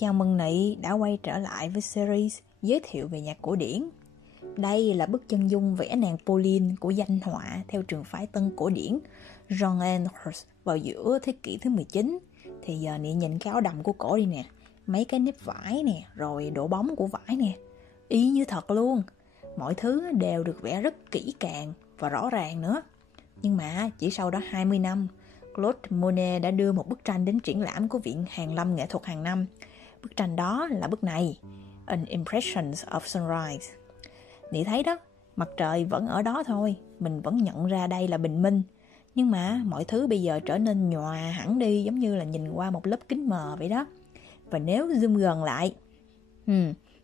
Chào mừng Nị đã quay trở lại với series giới thiệu về nhạc cổ điển. Đây là bức chân dung vẽ nàng Pauline của danh họa theo trường phái tân cổ điển Jean Anouilh vào giữa thế kỷ thứ 19. Thì giờ Nị nhìn cái áo đầm của cổ đi nè, mấy cái nếp vải nè, rồi độ bóng của vải nè, y như thật luôn. Mọi thứ đều được vẽ rất kỹ càng và rõ ràng nữa. Nhưng mà chỉ sau đó 20 năm, Claude Monet đã đưa một bức tranh đến triển lãm của Viện Hàn lâm Nghệ thuật hàng năm. Bức tranh đó là bức này, An Impression of Sunrise. Nị thấy đó, mặt trời vẫn ở đó thôi, mình vẫn nhận ra đây là bình minh. Nhưng mà mọi thứ bây giờ trở nên nhòa hẳn đi, giống như là nhìn qua một lớp kính mờ vậy đó. Và nếu zoom gần lại,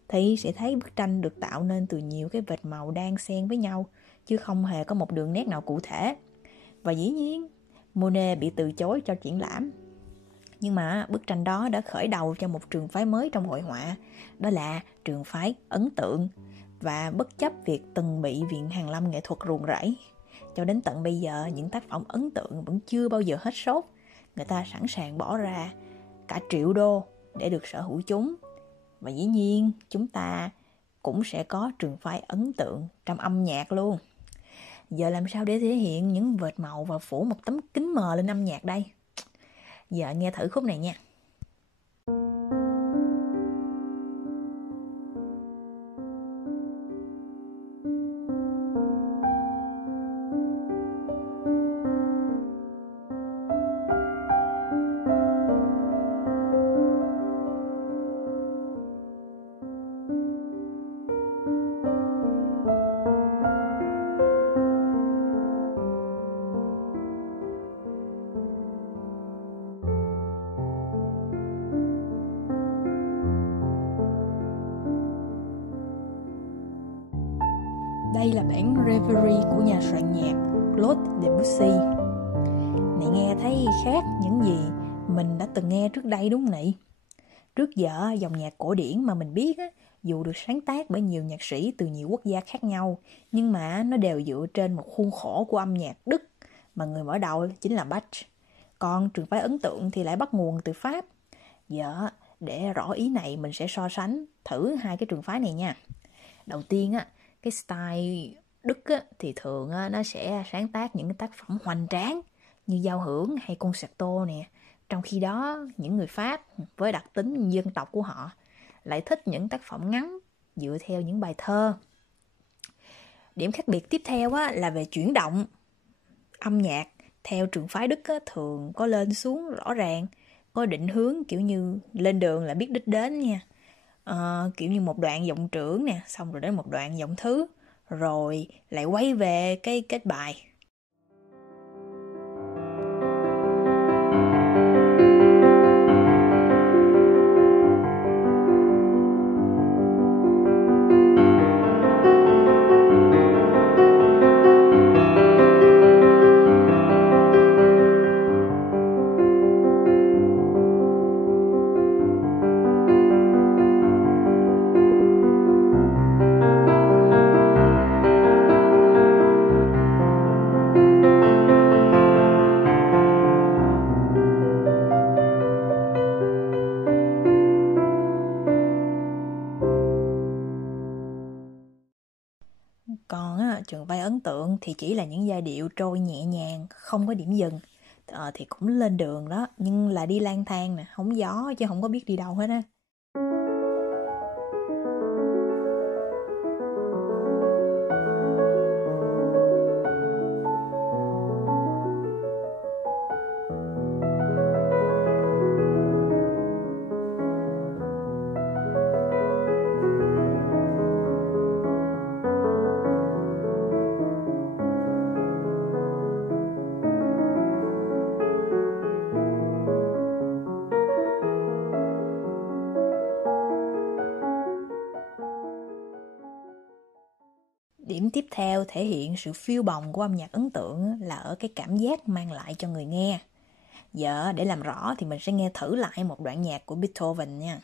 thì sẽ thấy bức tranh được tạo nên từ nhiều cái vệt màu đan xen với nhau, chứ không hề có một đường nét nào cụ thể. Và dĩ nhiên, Monet bị từ chối cho triển lãm. Nhưng mà bức tranh đó đã khởi đầu cho một trường phái mới trong hội họa, đó là trường phái ấn tượng. Và bất chấp việc từng bị Viện Hàn lâm Nghệ thuật ruồng rẫy, cho đến tận bây giờ những tác phẩm ấn tượng vẫn chưa bao giờ hết sốt. Người ta sẵn sàng bỏ ra cả triệu đô để được sở hữu chúng. Và dĩ nhiên chúng ta cũng sẽ có trường phái ấn tượng trong âm nhạc luôn. Giờ làm sao để thể hiện những vệt màu và phủ một tấm kính mờ lên âm nhạc đây? Giờ nghe thử khúc này nha. Đây là bản Reverie của nhà soạn nhạc Claude Debussy. Này nghe thấy khác những gì mình đã từng nghe trước đây đúng không Nị? Trước giờ dòng nhạc cổ điển mà mình biết á, dù được sáng tác bởi nhiều nhạc sĩ từ nhiều quốc gia khác nhau, nhưng mà nó đều dựa trên một khuôn khổ của âm nhạc Đức mà người mở đầu chính là Bach. Còn trường phái ấn tượng thì lại bắt nguồn từ Pháp. Giờ để rõ ý này mình sẽ so sánh thử hai cái trường phái này nha. Đầu tiên á, cái style Đức á, thì thường á, nó sẽ sáng tác những cái tác phẩm hoành tráng như giao hưởng hay concerto nè. Trong khi đó, những người Pháp với đặc tính dân tộc của họ lại thích những tác phẩm ngắn dựa theo những bài thơ. Điểm khác biệt tiếp theo á, là về chuyển động. Âm nhạc theo trường phái Đức á, thường có lên xuống rõ ràng, có định hướng kiểu như lên đường là biết đích đến nha. Kiểu như một đoạn giọng trưởng nè, xong rồi đến một đoạn giọng thứ, rồi lại quay về cái kết bài. Còn á, trường phái ấn tượng thì chỉ là những giai điệu trôi nhẹ nhàng, không có điểm dừng. Thì cũng lên đường đó, nhưng là đi lang thang nè, hóng gió chứ không có biết đi đâu hết á. Điểm tiếp theo thể hiện sự phiêu bồng của âm nhạc ấn tượng là ở cái cảm giác mang lại cho người nghe. Giờ để làm rõ thì mình sẽ nghe thử lại một đoạn nhạc của Beethoven nha.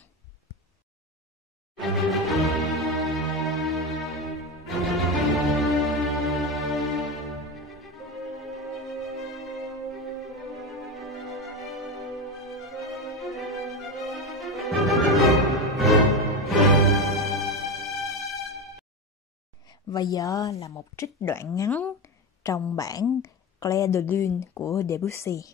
Và giờ là một trích đoạn ngắn trong bản Clair de Lune của Debussy.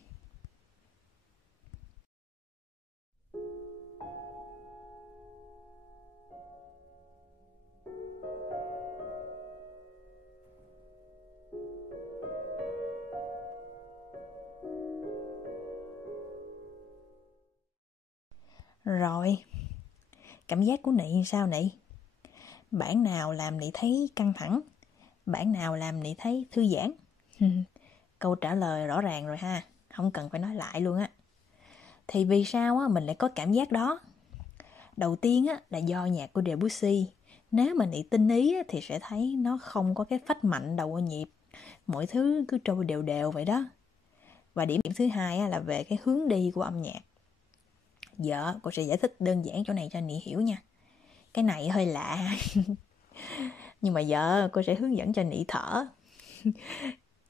Rồi, cảm giác của Nị sao Nị? Bản nào làm Nị thấy căng thẳng? Bản nào làm Nị thấy thư giãn? Câu trả lời rõ ràng rồi ha, không cần phải nói lại luôn á. Thì vì sao á mình lại có cảm giác đó? Đầu tiên á là do nhạc của Debussy. Nếu mà Nị tinh ý á, thì sẽ thấy nó không có cái phách mạnh đầu nhịp. Mọi thứ cứ trôi đều đều vậy đó. Và điểm thứ hai á, là về cái hướng đi của âm nhạc. Giờ cô sẽ giải thích đơn giản chỗ này cho Nị hiểu nha. Cái này hơi lạ. Nhưng mà giờ cô sẽ hướng dẫn cho Nị thở.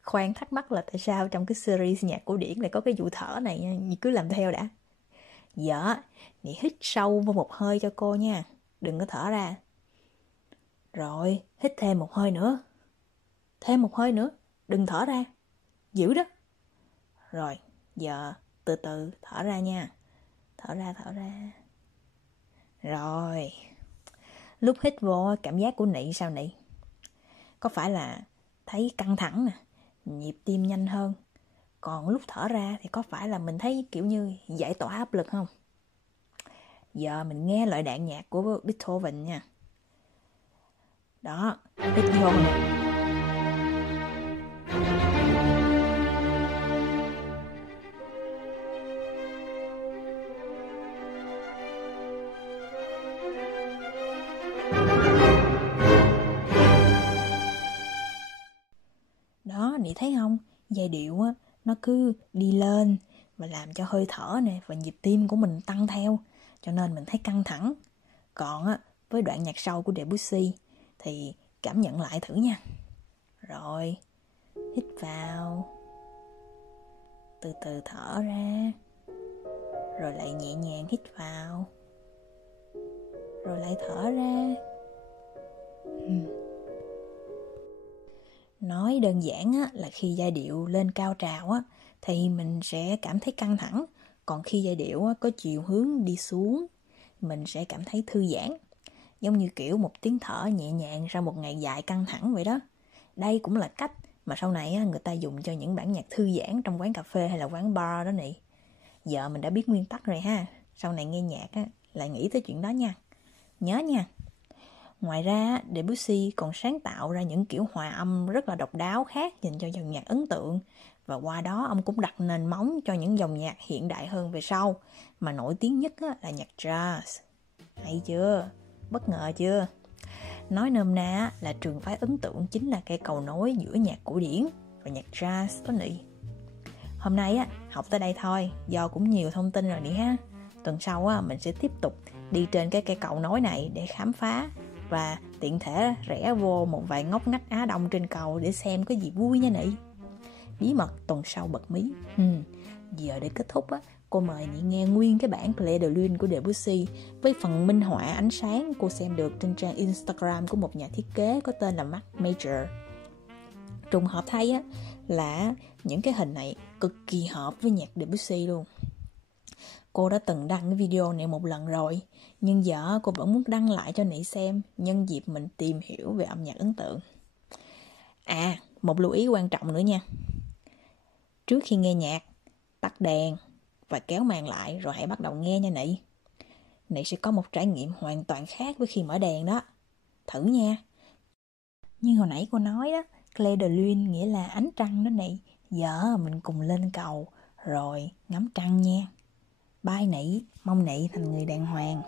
Khoan thắc mắc là tại sao trong cái series nhạc cổ điển lại có cái vụ thở này nha. Nị cứ làm theo đã. Giờ Nị hít sâu vào một hơi cho cô nha. Đừng có thở ra. Rồi, hít thêm một hơi nữa. Thêm một hơi nữa. Đừng thở ra. Giữ đó. Rồi, giờ từ từ thở ra nha. Thở ra, thở ra. Rồi. Lúc hít vô cảm giác của Nị sao Nị? Có phải là thấy căng thẳng nè, nhịp tim nhanh hơn? Còn lúc thở ra thì có phải là mình thấy kiểu như giải tỏa áp lực không? Giờ mình nghe loại đạn nhạc của Beethoven nha. Đó, hít vô nè. Đó, Nị thấy không? Giai điệu á, nó cứ đi lên và làm cho hơi thở nè và nhịp tim của mình tăng theo. Cho nên mình thấy căng thẳng. Còn á, với đoạn nhạc sau của Debussy thì cảm nhận lại thử nha. Rồi, hít vào. Từ từ thở ra. Rồi lại nhẹ nhàng hít vào. Rồi lại thở ra. Nói đơn giản á, là khi giai điệu lên cao trào á, thì mình sẽ cảm thấy căng thẳng. Còn khi giai điệu á, có chiều hướng đi xuống, mình sẽ cảm thấy thư giãn. Giống như kiểu một tiếng thở nhẹ nhàng sau một ngày dài căng thẳng vậy đó. Đây cũng là cách mà sau này á, người ta dùng cho những bản nhạc thư giãn trong quán cà phê hay là quán bar đó Nị. Giờ mình đã biết nguyên tắc rồi ha. Sau này nghe nhạc á, lại nghĩ tới chuyện đó nha. Nhớ nha. Ngoài ra, Debussy còn sáng tạo ra những kiểu hòa âm rất là độc đáo khác dành cho dòng nhạc ấn tượng. Và qua đó ông cũng đặt nền móng cho những dòng nhạc hiện đại hơn về sau. Mà nổi tiếng nhất là nhạc jazz. Hay chưa? Bất ngờ chưa? Nói nôm na là trường phái ấn tượng chính là cây cầu nối giữa nhạc cổ điển và nhạc jazz đó Nị. Hôm nay học tới đây thôi, do cũng nhiều thông tin rồi Nị ha. Tuần sau mình sẽ tiếp tục đi trên cái cây cầu nối này để khám phá và tiện thể rẽ vô một vài ngóc ngách Á Đông trên cầu để xem có gì vui nha Nị. Bí mật tuần sau bật mí. Giờ để kết thúc cô mời Nị nghe nguyên cái bản Clair de Lune của Debussy với phần minh họa ánh sáng cô xem được trên trang Instagram của một nhà thiết kế có tên là Mark Major. Trùng hợp thay là những cái hình này cực kỳ hợp với nhạc Debussy luôn. Cô đã từng đăng cái video này một lần rồi, nhưng giờ cô vẫn muốn đăng lại cho Nị xem nhân dịp mình tìm hiểu về âm nhạc ấn tượng. À, một lưu ý quan trọng nữa nha. Trước khi nghe nhạc, tắt đèn và kéo màn lại rồi hãy bắt đầu nghe nha Nị. Nị sẽ có một trải nghiệm hoàn toàn khác với khi mở đèn đó. Thử nha. Như hồi nãy cô nói đó, Clair de Lune nghĩa là ánh trăng đó Nị. Giờ mình cùng lên cầu rồi ngắm trăng nha. Bye Nị, mong Nị thành người đàng hoàng.